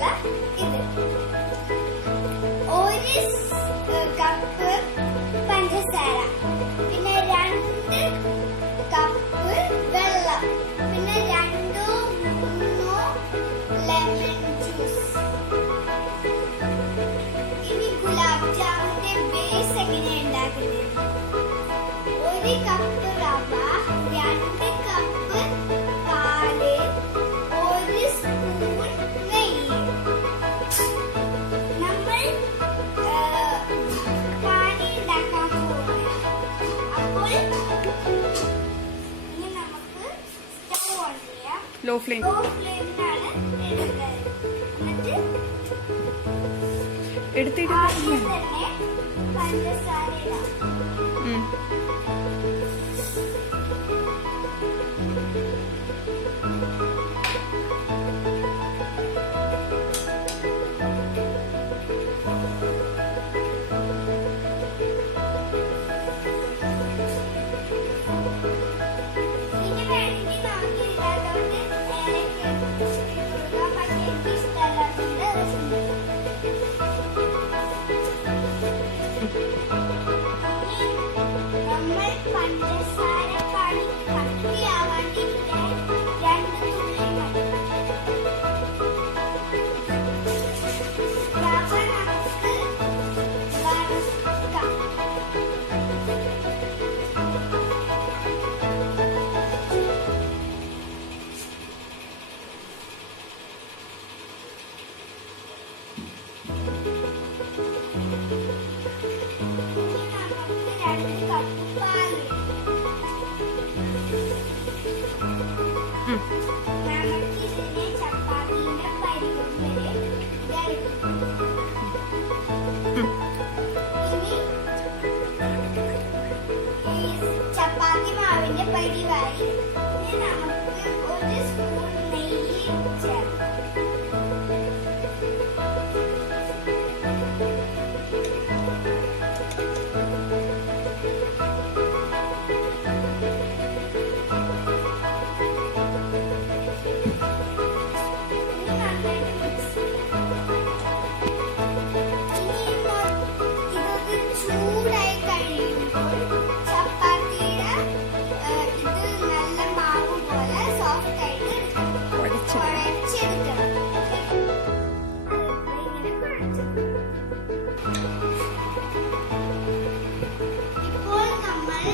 ആയിട്ടുള്ള ഇത് 1 കപ്പ് പഞ്ചസാര, പിന്നെ 2 കപ്പ് വെള്ളം, പിന്നെ 2-3 ലെമൺ ജ്യൂസ്. ഇനി ഗുലാബ് ജാമുന്റെ ബേസ് എങ്ങനെയാണ് ഉണ്ടാക്കുന്നത്? 1 കപ്പ് റവ, 2 കപ്പ് പാല്, 1 സ്പൂൺ നെയ്യ്. നമ്മൾ പാനി ഉണ്ടാക്കാൻ പോവുകയാണ്. അപ്പോൾ ഇനി നമുക്ക് സ്റ്റവ് ഓൺ ചെയ്യാം. ലോ ഫ്ലെയിമിലാണ് എടുത്തിട്ട് ആദ്യം തന്നെ പഞ്ചസാര ഇടാം. ഇനി വേണമെങ്കിൽ നമുക്ക് ഇതിനകത്തോട്ട് ഏലക്ക ഇട്ടുകൊടുക്കാം. പക്ഷേ എനിക്ക് ഇഷ്ടമല്ലാത്തതുകൊണ്ട് നമ്മൾ പഞ്ചസാര പണി കട്ടിയാവാണ്ടിരിക്കാൻ 2 തുള്ളി മതി. റവ നമുക്ക് വറുക്കാം. നമുക്കിതിനെ ചപ്പാത്തിന്റെ പരുവം വരെ ഇതായിരിക്കും. ഇനി ഈ ചപ്പാത്തി മാവിന്റെ പരിവായി നമുക്ക് 1 സ്പൂൺ നെയ്യ് ചേർക്കാം. ചൂടായി കഴിയുമ്പോൾ ചപ്പാത്തിയുടെ ഇത് നല്ല മാവ് പോലെ സോഫ്റ്റ് ആയിട്ട് കുഴച്ചെടുക്കണം. ഇങ്ങനെ കുഴച്ചെടുക്കണം. ഇപ്പോൾ നമ്മൾ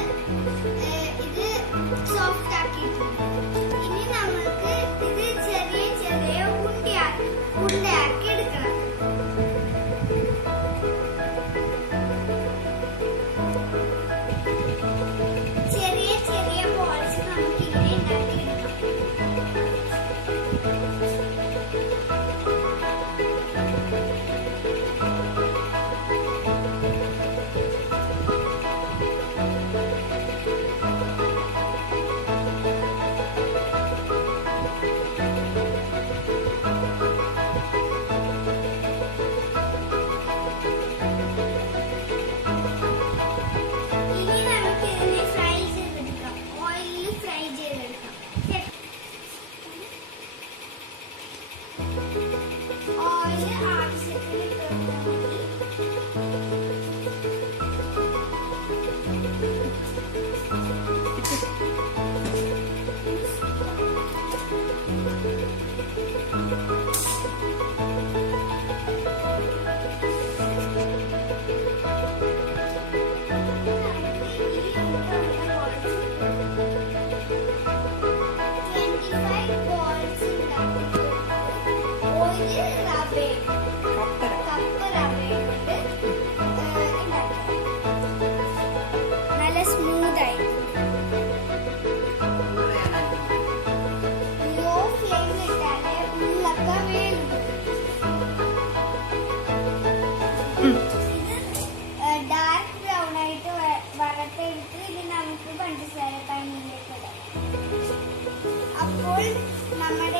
ഇത് സോഫ്റ്റ് ആക്കിയിട്ടുണ്ട്. ഇനി നമുക്ക് ഇത് ചെറിയ ചെറിയ ഉണ്ടയാക്കി എടുക്കണം. ചെറിയ ചെറിയ ബോൾസ് നമുക്ക് ഇങ്ങനെ ഉണ്ടാക്കിയെടുക്കാം. ഇനി നമുക്ക് ഇതിനെ ഫ്രൈ ചെയ്തെടുക്കാം. ഓയിലിൽ ഫ്രൈ ചെയ്തെടുക്കാം. ഓയിൽ ആവശ്യത്തിന് ഇട്ട് കൊടുത്താൽ നല്ല സ്മൂത്ത് ആയി. ലോ ഫ്ലെയിമിൽ ഇട്ടാലേ ഉള്ളൊക്കെ വേകും. ഇത് ഡാർക്ക് ബ്രൗൺ ആയിട്ട് വറുത്തെടുത്ത് ഇനി നമുക്ക് പഞ്ചസാര പാനിയിലേക്ക് ഇടാം. അപ്പോൾ നമ്മുടെ